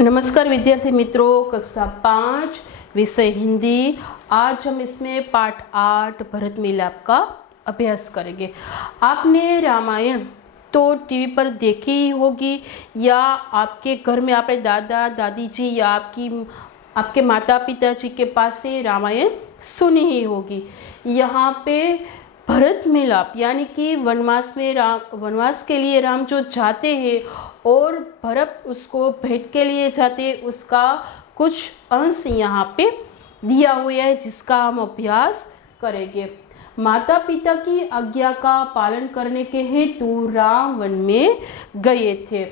नमस्कार विद्यार्थी मित्रों, कक्षा 5 विषय हिंदी। आज हम इसमें पाठ 8 भरत मिलाप का अभ्यास करेंगे। आपने रामायण तो टीवी पर देखी ही होगी या आपके घर में आपके दादा दादी जी या आपके माता पिता जी के पास से रामायण सुनी ही होगी। यहाँ पे भरत मिलाप यानी कि वनवास के लिए राम जो जाते हैं और भरत उसको भेंट के लिए जाते, उसका कुछ अंश यहाँ पे दिया हुआ है जिसका हम अभ्यास करेंगे। माता पिता की आज्ञा का पालन करने के हेतु राम वन में गए थे,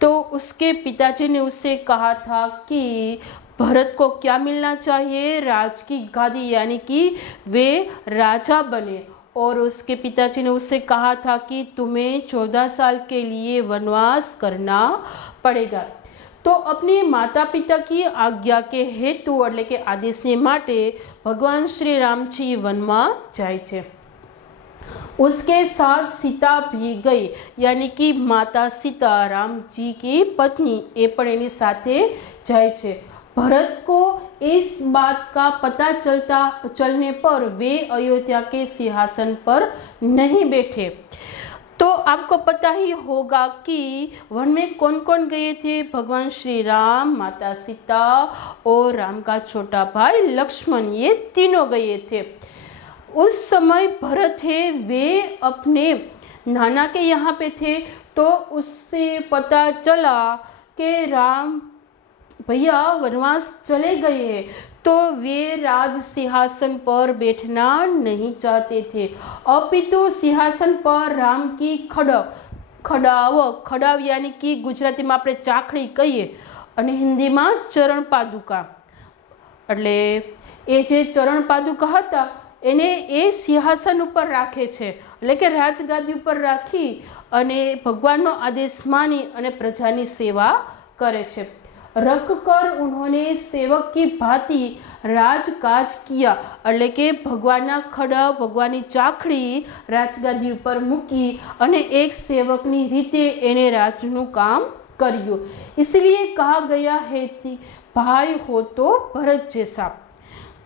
तो उसके पिताजी ने उससे कहा था कि भरत को क्या मिलना चाहिए, राज की गादी, यानी कि वे राजा बने। और उसके पिताजी ने उससे कहा था कि तुम्हें 14 साल के लिए वनवास करना पड़ेगा। तो अपने माता पिता की आज्ञा के हेतु એટલે કે આદેશને માટે ભગવાન શ્રી રામજી વનમાં જાય છે। उसके साथ सीता भी गई, यानी कि माता सीता राम जी की पत्नी ए पण एनी साथे जाए छे। भरत को इस बात का पता चलने पर वे अयोध्या के सिंहासन पर नहीं बैठे। तो आपको पता ही होगा कि वन में कौन कौन गए थे। भगवान श्री राम, माता सीता और राम का छोटा भाई लक्ष्मण, ये तीनों गए थे। उस समय भरत है वे अपने नाना के यहाँ पे थे, तो उससे पता चला कि राम भैया वनवास चले गए हैं, तो वे राज सिंहासन पर बैठना नहीं चाहते थे, अपितु सिंहासन पर राम की खड़ाव यानी कि गुजराती में આપણે ચાખડી કહીએ અને હિન્દીમાં ચરણ પાદુકા, એટલે એ જે ચરણ પાદુકા હતા એને એ સિંહાસન ઉપર રાખે છે, એટલે કે રાજગાદી ઉપર રાખી અને ભગવાનનો આદેશ માની અને પ્રજાની સેવા કરે છે। रख कर उन्होंने सेवक की भांति राजकाज किया, એટલે કે ભગવાનના ખડા, ભગવાનની ચાખડી રાજગાદી ઉપર મૂકી અને એક સેવકની રીતે એને રાજનું કામ કર્યું। इसलिए कहा गया है कि भाई हो तो भरत जैसा।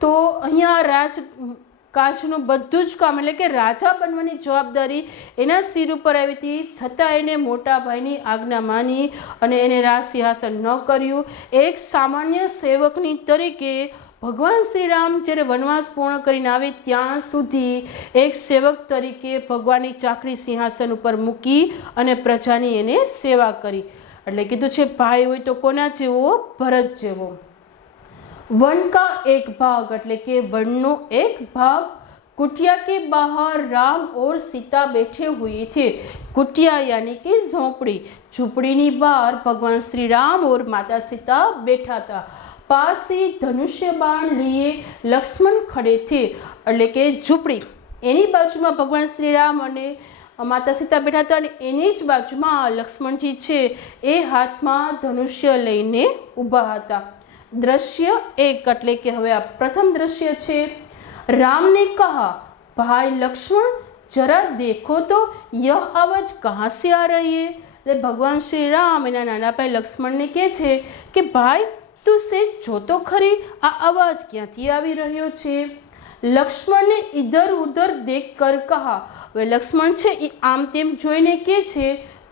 तो અહીંયા રાજકાજનું બધું જ કામ એટલે કે રાજા બનવાની જવાબદારી એના સિર ઉપર આવી હતી, છતાં એને મોટા ભાઈની આજ્ઞા માની અને એને રાજ સિંહાસન ન કર્યું। એક સામાન્ય સેવકની તરીકે ભગવાન શ્રી રામ જ્યારે વનવાસ પૂર્ણ કરીને આવે ત્યાં સુધી એક સેવક તરીકે ભગવાનની ચાકરી સિંહાસન ઉપર મૂકી અને પ્રજાની એને સેવા કરી। એટલે કીધું છે ભાઈ હોય તો કોના જેવો? ભરત જેવો। वन का एक भाग એટલે કે વનનો એક ભાગ कुटिया के बाहर राम और सीता बैठे हुए थे। कुटिया यानी कि झोपड़ी, झोपड़ी ની બહાર भगवान श्री राम और माता सीता बैठा था। पास ही धनुष्य बाण लिए लक्ष्मण खड़े थे, એટલે કે ઝૂંપડી એની બાજુમાં ભગવાન શ્રી રામ અને માતા સીતા બેઠા હતા અને એની જ બાજુમાં લક્ષ્મણજી છે એ હાથમાં ધનુષ્ય લઈને ઊભા હતા। दृश्य एक એટલે કે હવે આ પ્રથમ દ્રશ્ય છે। राम ने कहा, भाई लक्ष्मण जरा देखो तो यह आवाज कहाँ से आ रही है। એટલે ભગવાન શ્રી રામ એના નાના ભાઈ લક્ષ્મણને કહે છે કે ભાઈ તું સે જો તો ખરી આ અવાજ ક્યાંથી આવી રહ્યો છે। લક્ષ્મણ ને इधर उधर देख कर कहा, હવે લક્ષ્મણ છે એ આમ તેમ જોઈને કહે છે,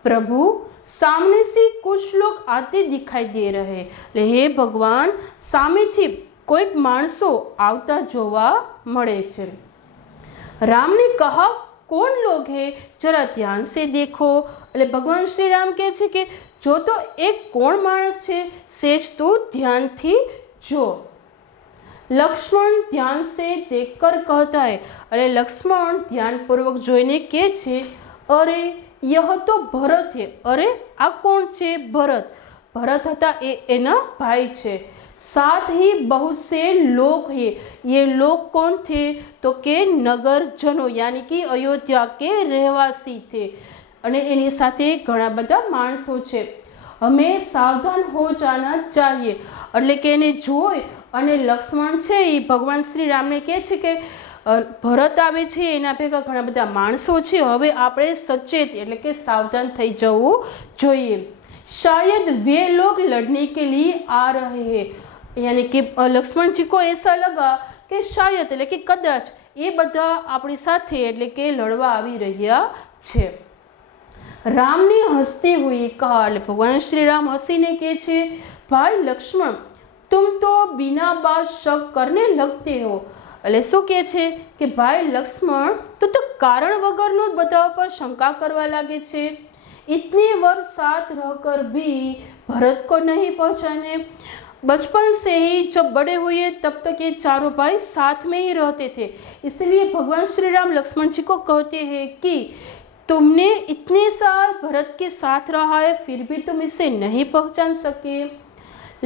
प्रभु सामने से कुछ लोग आते दिखाई दे रहे। हे भगवान सामेथी कोईक माणसो आवता जोवा मळे छे। राम ने कहा, कौन लोग है जरा ध्यान से देखो। એટલે ભગવાન શ્રી રામ કહે છે કે જો તો એક કોણ માણસ છે, સેજ તો ધ્યાનથી જો। लक्ष्मण ध्यान से देखकर कहता है, अरे लक्ष्मण ध्यानपूर्वक જોઈને કહે છે, अरे यह तो भरत है। अरे आ कौन छे? भरत। भरत हता एना भाई छे। साथ ही बहुत से लोग हैं। ये लोग कौन थे? तो के नगरजनों यानी कि अयोध्या के रहवासी थे અને એની સાથે ઘણા બધા માણસો છે। हमें सावधान हो जाना चाहिए। એટલે કે એને જોઈ અને લક્ષ્મણ છે એ ભગવાન શ્રી રામને કહે છે કે ભરત આવે છે, એના ભેગા ઘણા બધા માણસો છે, હવે આપણે સચેત એટલે કે સાવધાન થઈ જવું જોઈએ। शायद वे लोग लड़ने के लिए आ रहे हैं। यानी कि लक्ष्मण जी को ऐसा लगा कि शायद એટલે કે કદાચ એ બધા આપણી સાથે એટલે કે લડવા આવી રહ્યા છે। राम ने हंसते हुए कहा, भगवान श्री राम हसीने कहे छे, भाई लक्ष्मण तुम तो बिना बात शक करने लगते हो। એટલે શું કહે છે કે ભાઈ લક્ષ્મણ તું તો કારણ વગરનું જ બધા પર શંકા કરવા લાગે છે। इतने वर्ष साथ रहकर भी भरत को नहीं पहचाने। बचपन से ही जब बड़े हुए तब तक ये चारों भाई साथ में ही रहते थे। इसलिए भगवान श्री राम लक्ष्मण जी को कहते हैं कि तुमने इतने साल भरत के साथ रहा है फिर भी तुम इसे नहीं पहचान सके।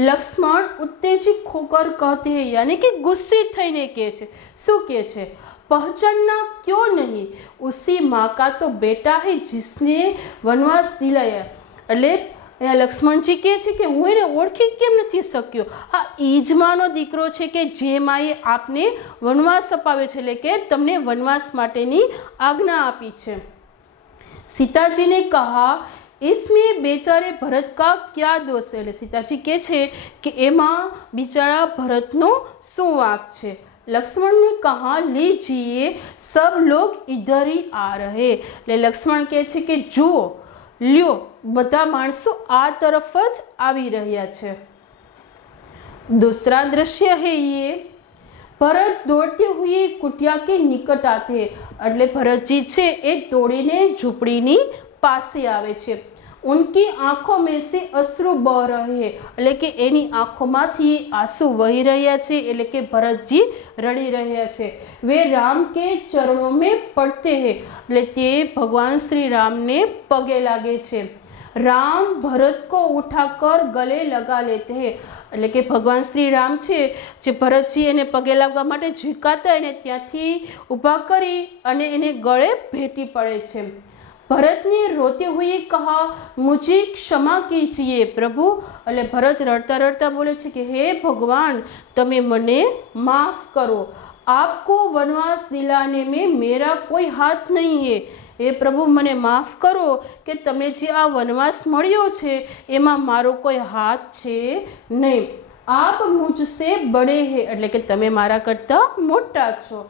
लक्ष्मण उत्तेजित होकर कहते हैं, यानी कि गुस्से थईने कहे छे, शू कहे छे, पहचानना क्यों नहीं, उसी माँ का तो बेटा है जिसने वनवास दिलाया। એટલે લક્ષ્મણજી કહે છે કે હું એને ઓળખી કેમ નથી શક્યો। હા, એ જ માનો દીકરો છે કે જે માએ આપને વનવાસ અપાવ્યો છે, એટલે કે તમને વનવાસ માટેની આજ્ઞા આપી છે। सीताजी ने कहा, इसमें बेचारे भरत का क्या दोष है। सीताजी कहे छे कि एमा बिचारा भरतनो शू वांक छे। लक्ष्मण ने कहा, लीजिए सब लोग इधर ही आ रहे। लक्ष्मण कहे छे कि जुओ ल्यो बधा माणसों आ तरफ ज आवी रह्या छे। दूसरा दृश्य है ये, भरत दौड़ते हुए कुटिया के निकट आते हैं। એટલે ભરતજી છે એ દોડીને ઝૂંપડીની પાસે આવે છે। उनकी आंखों में से अश्रु बह रहे हैं, એટલે કે એની આંખોમાંથી આંસુ વહી રહ્યા છે, એટલે કે ભરતજી રડી રહ્યા છે। वे राम के चरणों में पड़ते हैं, એટલે તે ભગવાન શ્રી રામને પગે લાગે છે। राम भरत को उठाकर गले लगा लेते हैं, એટલે કે ભગવાન શ્રી રામ છે જે ભરતજી એને પગે લાગવા માટે ઝૂકાતા એને ત્યાંથી ઊભા કરી અને એને ગળે ભેટી પડે છે। भरत ने रोते हुए कहा, मुझे क्षमा कीजिए प्रभु। એટલે ભરત રડતા રડતા બોલે છે કે હે ભગવાન તમે મને માફ કરો, आपको वनवास दिलाने में मेरा कोई हाथ नहीं है। हे प्रभु મને માફ કરો કે તમને જે આ વનવાસ મળ્યો છે એમાં મારો કોઈ હાથ છે નહીં। આપ મુझसे बड़े हैं, એટલે કે તમે મારા કરતા મોટા છો।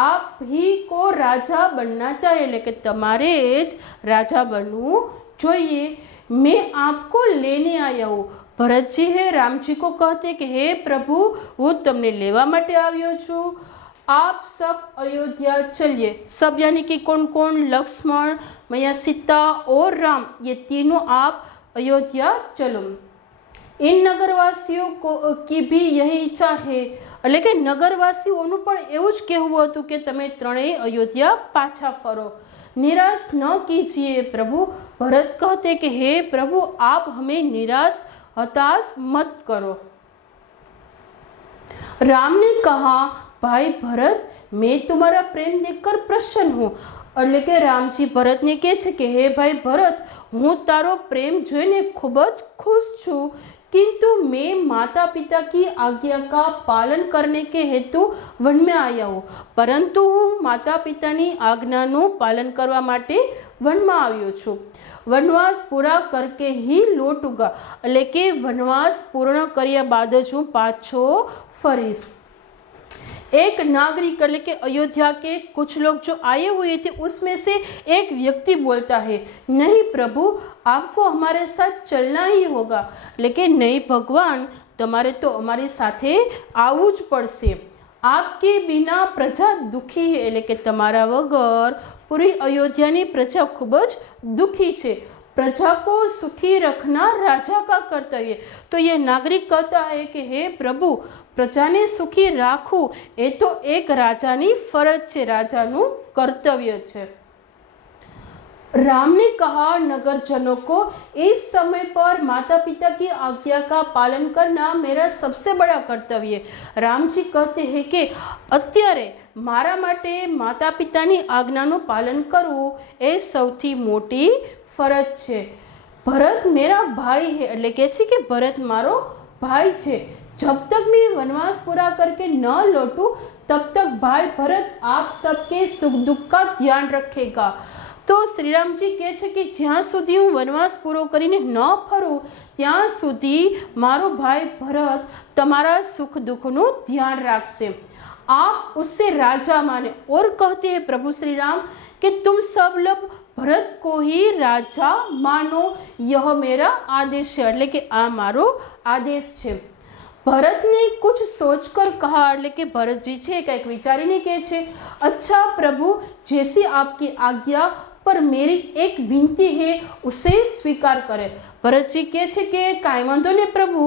आप ही को राजा बनना चाहिए, એટલે કે તમારે જ રાજા બનવું જોઈએ। मैं आपको लेने आया हूँ। भरतजी है रामजी को कहते कि हे प्रभु હું તમને લેવા માટે આવ્યો છું। आप सब अयोध्या चलिए। सब यानी कि कौन कौन, लक्ष्मण, मैया सीता और राम, ये तीनों आप अयोध्या चलो। इन नगरवासियों को की भी यही इच्छा है, એટલે કે નગરવાસીઓનું પણ એવું જ કહેવું હતું કે તમે ત્રણેય અયોધ્યા પાછા ફરો। નિરાશ ન कीजिए प्रभु। भरत कहते कि हे प्रभु आप हमें निराश हताश मत करो। राम ने कहा, भाई भरत मैं तुम्हारा प्रेम देखकर प्रसन्न हूँ। એટલે કે રામજી ભરતને કહે છે કે હે ભાઈ ભરત હું તારો પ્રેમ જોઈને ખૂબ જ ખુશ છું, किंतु मैं माता पिता की आज्ञा का पालन करने के हेतु वन में आया हूँ, परंतु हूँ माता पितानी आज्ञाનું પાલન કરવા માટે વનમાં આવ્યો છું। વનવાસ પૂરા કરકે ही लौटूंगा, એટલે કે વનવાસ પૂર્ણ કર્યા બાદ જ હું પાછો ફરીશ। एक नागरिक એટલે કે अयोध्या के कुछ लोग जो आए हुए थे उसमें से एक व्यक्ति बोलता है, नहीं प्रभु आपको हमारे साथ चलना ही होगा। लेकिन नहीं भगवान તમારે તો અમારી સાથે આવવું જ પડશે। आपके बिना प्रजा दुखी है, એટલે કે તમારા વગર પૂરી અયોધ્યાની પ્રજા ખૂબ જ दुखी છે। प्रजा को सुखी रखना राजा का कर्तव्य। तो ये नागरिक कहता है कि हे प्रभु प्रजा ने सुखी राखू ए तो एक राजानी फरज है, राजानु कर्तव्य है। राम ने कहा, नगरजनों को इस समय पर माता पिता की आज्ञा का पालन करना मेरा सबसे बड़ा कर्तव्य है। राम जी कहते हैं कि અત્યારે મારા માટે માતા પિતાની આજ્ઞાનું પાલન કરવું એ સૌથી મોટી ફરજ છે। ભરત मेरा भाई है, એટલે કે છે કે ભરત મારો ભાઈ છે। जब तक मैं वनवास पूरा करके न लौटूं तब तक भाई भरत आप सबके सुख दुख का ध्यान रखेगा। તો શ્રીરામજી કહે છે કે જ્યાં સુધી હું વનવાસ પૂરો કરીને ન ફરું ત્યાં સુધી મારો ભાઈ ભરત તમારા સુખ દુઃખનું ध्यान રાખશે। आप उससे राजा माने और कहते हैं प्रभु श्री राम कि तुम सब लोग भरत को ही राजा मानो, यह मेरा आदेश है। એટલે કે આ મારો આદેશ છે। ભરતને कुछ सोचकर कहा, એટલે કે ભરતજી છે કંઈક વિચારીને કહે છે, अच्छा प्रभु जैसी आपकी आज्ञा पर मेरी एक विनती है उसे स्वीकार करे। ભરતજી કહે છે કે કાંઈ વાંધો નહીં પ્રભુ,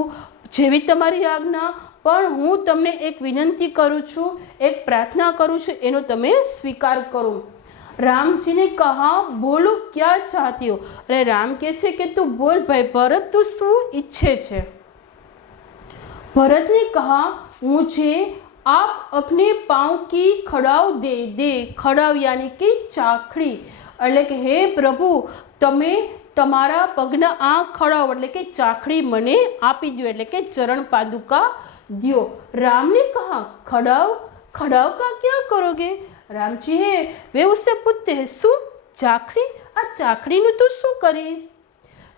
જેવી તમારી આજ્ઞા, પણ હું તમને એક વિનંતી કરું છું, એક પ્રાર્થના કરું છું, એનો તમે સ્વીકાર કરો। राम जी ने कहा बोलो क्या चाहती हो। अरे राम कहे छे कि तू बोल भाई भरत, तू शू इच्छे छे। भरत ने कहा मुझे आप अपने पाँव की खड़ाव दे दे। खड़ाव यानी कि चाखड़ी, એટલે કે હે પ્રભુ તમે તમારા પગના આ ખડાવ એટલે કે ચાખડી મને આપી દો, એટલે કે ચરણ પાદુકા दियो। राम ने कहा खड़ाव, खड़ाव का क्या करोगे। राम जी है वे उससे पूछते हैं शू चाखड़ी, आ चाखड़ी नु तू शू करीश।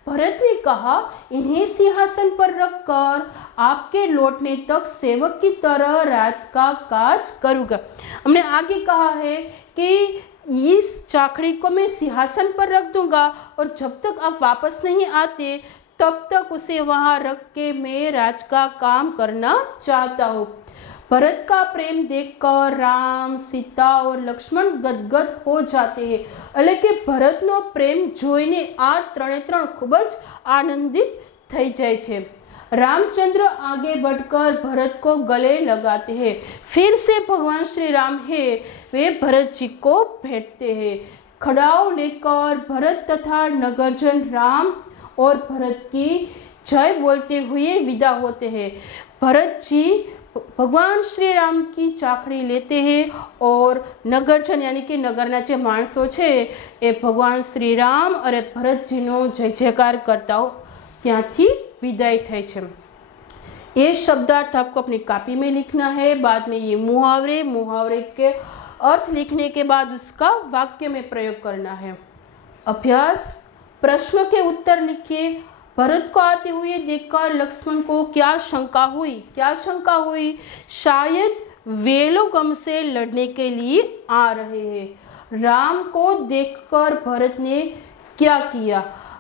भरत ने कहा इन्हें सिंहासन पर रखकर आपके लौटने तक सेवक की तरह राज का काज करूँगा। हमने आगे कहा है कि इस चाखड़ी को मैं सिंहासन पर रख दूंगा और जब तक आप वापस नहीं आते तब तक उसे वहाँ रख के मैं राज का काम करना चाहता हूँ। भरत का प्रेम देखकर राम, सीता और लक्ष्मण गदगद हो जाते हैं। એટલે કે ભરતનો પ્રેમ જોઈને આ ત્રણે ત્રણ ખૂબ જ આનંદિત થઈ જાય છે। रामचंद्र आगे बढ़कर भरत को गले लगाते हैं। फिर से भगवान श्री राम है वे भरत जी को भेंटते हैं। खड़ाव लेकर भरत तथा नगरजन राम और भरत की जय बोलते हुए विदा होते हैं। भरत जी भगवान श्री राम की चाखड़ी लेते हैं और नगरजन यानी कि नगरना जे माणसो छे ए भगवान श्री राम और भरत जी नो जय जयकार करता हो त्यांथी विदाई थाय छे। ये शब्दार्थ आपको अपनी कॉपी में लिखना है। बाद में ये मुहावरे के अर्थ लिखने के बाद उसका वाक्य में प्रयोग करना है। अभ्यास, प्रश्न के उत्तर लिखिए। भरत को आते हुए देखकर लक्ष्मण को क्या शंका हुई। शायद वे लोग हमसे लड़ने के लिए आ रहे हैं। राम को देखकर भरत ने क्या किया।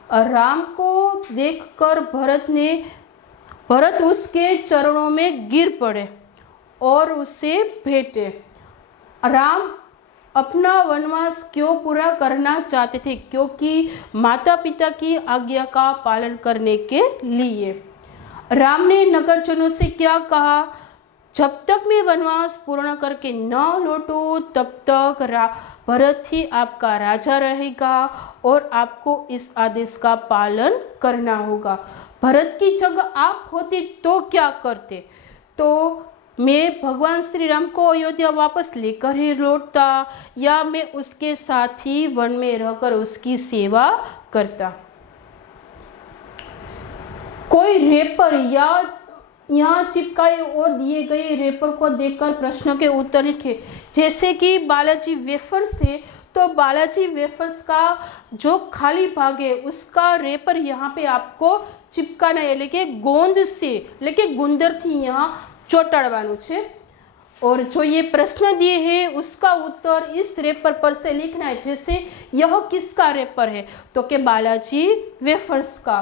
राम को देखकर भरत उसके चरणों में गिर पड़े और उसे भेंटे। राम अपना वनवास क्यों पूरा करना चाहते थे, क्योंकि माता पिता की आज्ञा का पालन करने के लिए। राम ने नगरजनों से क्या कहा, जब तक मैं वनवास पूर्ण करके न लौटूं तब तक भरत ही आपका राजा रहेगा और आपको इस आदेश का पालन करना होगा। भरत की जगह आप होते तो क्या करते। तो मैं भगवान श्री राम को अयोध्या वापस लेकर ही लौटता या मैं उसके साथ ही वन में रहकर उसकी सेवा करता। कोई रेपर या यहाँ चिपकाए और दिए गए रेपर को देखकर प्रश्न के उत्तर लिखे। जैसे कि बालाजी वेफर्स है तो बालाजी वेफर्स का जो खाली भाग है उसका रेपर यहाँ पे आपको चिपकाना है, लेकिन गोंद से लेकिन गुंदर थी यहाँ ચોટાડવાનું છે। और जो ये प्रश्न दिए हैं उसका उत्तर इस रेपर पर से लिखना है। जैसे यह किसका रेपर है, तो के बालाजी वेफर्स का।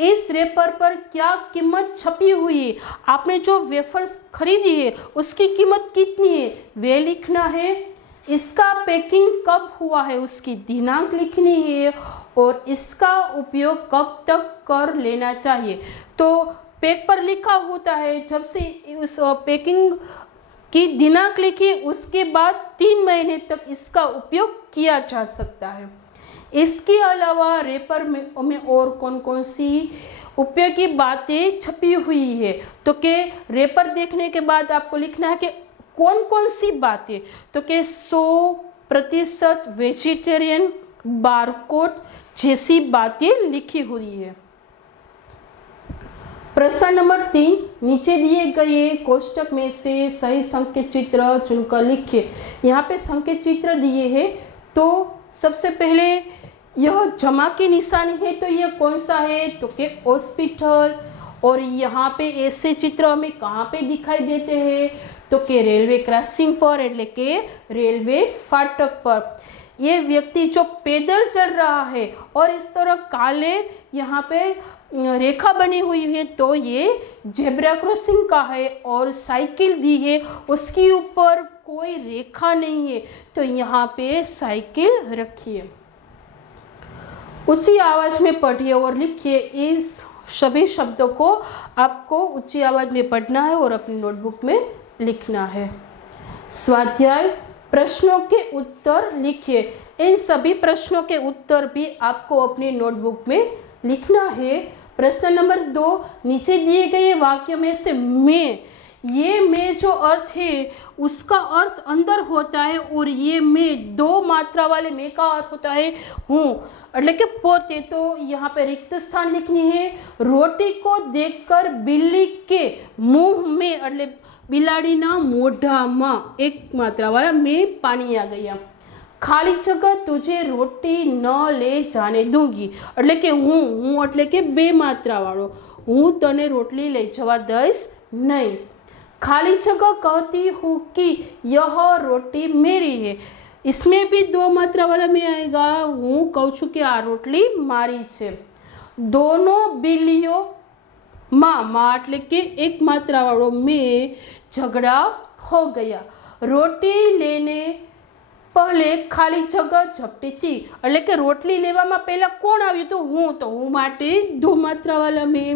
इस रेपर पर क्या कीमत छपी हुई है, आपने जो वेफर्स खरीदी है उसकी कीमत कितनी है वे लिखना है। इसका पैकिंग कब हुआ है उसकी दिनांक लिखनी है और इसका उपयोग कब तक कर लेना चाहिए। तो पैक पर लिखा होता है, जब से उस पैकिंग की दिनांक लिखी उसके बाद 3 महीने तक इसका उपयोग किया जा सकता है। इसके अलावा रेपर में और कौन कौन सी उपयोगी बातें छपी हुई है, तो के रेपर देखने के बाद आपको लिखना है कि कौन कौन सी बातें, तो के 100% वेजिटेरियन बारकोड जैसी बातें लिखी हुई है। प्रश्न नंबर 3, नीचे दिए गए कोष्टक में से सही संकेत चित्र चुनकर लिखिए। यहाँ पे संकेत चित्र दिए हैं तो सबसे पहले यह जमा की निशानी है, तो यह कौन सा है, तो कि हॉस्पिटल। और यहाँ पे ऐसे चित्र हमें कहाँ पे दिखाई देते हैं, तो कि रेलवे क्रॉसिंग पर, એટલે કે रेलवे फाटक पर। ये व्यक्ति जो पैदल चल रहा है और इस तरह काले यहाँ पे रेखा बनी हुई है, तो ये जेब्रा क्रॉसिंग का है। और साइकिल दी है, उसके ऊपर कोई रेखा नहीं है, तो यहाँ पे साइकिल रखिए। ऊंची आवाज में पढ़िए और लिखिए। इस सभी शब्दों को आपको ऊंची आवाज में पढ़ना है और अपनी नोटबुक में लिखना है। स्वाध्याय प्रश्नों के उत्तर लिखिए। इन सभी प्रश्नों के उत्तर भी आपको अपनी नोटबुक में लिखना है। प्रश्न नंबर 2, नीचे दिए गए वाक्य में से मैं, ये मैं जो अर्थ है उसका अर्थ अंदर होता है, और ये मैं 2 मात्रा वाले मैं का अर्थ होता है हूँ, એટલે કે પોતે। तो यहाँ पे रिक्त स्थान लिखनी है। रोटी को देखकर बिल्ली के मुंह में, એટલે બિલાડીના મોઢામાં, 1 मात्रा वाला मैं पानी आ गया। खाली जगह तुझे रोटी न ले जाने दूंगी, એટલે કે હું એટલે કે 2 मात्रा वाળો, હું તને રોટલી લઈ જવા દઈશ नहीं। खाली जगह कहती हूँ कि यह रोटी मेरी है, इसमें भी 2 मात्रा वाला में आएगा। हूँ कहूँ छू कि आ रोटली मारी छे। दोनों बिल्लियों माँ એટલે કે 1 मात्रा वाળો में झगड़ा हो गया। रोटी लेने पहले खाली जगह झपटी थी, એટલે કે રોટલી લેવામાં પહેલા કોણ આવ્યું, तो હું માટે 2 मात्रा वाला में।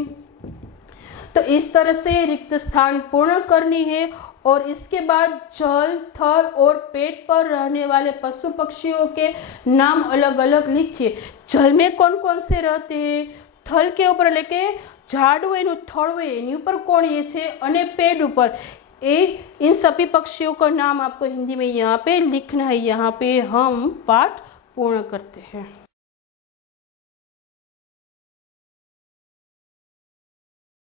तो इस तरह से रिक्त स्थान पूर्ण करनी है। और इसके बाद जल, थल और पेट पर रहने वाले पशु पक्षियों के नाम अलग अलग लिखिए। जल में कौन कौन से रहते हैं, थल के ऊपर એટલે કે ઝાડ હોય એનું થડ હોય એની ઉપર કોણ એ છે, અને पेड़ ऊपर, इन सभी पक्षियों का नाम आपको हिंदी में यहाँ पे लिखना है। यहाँ पे हम पाठ पूर्ण करते हैं।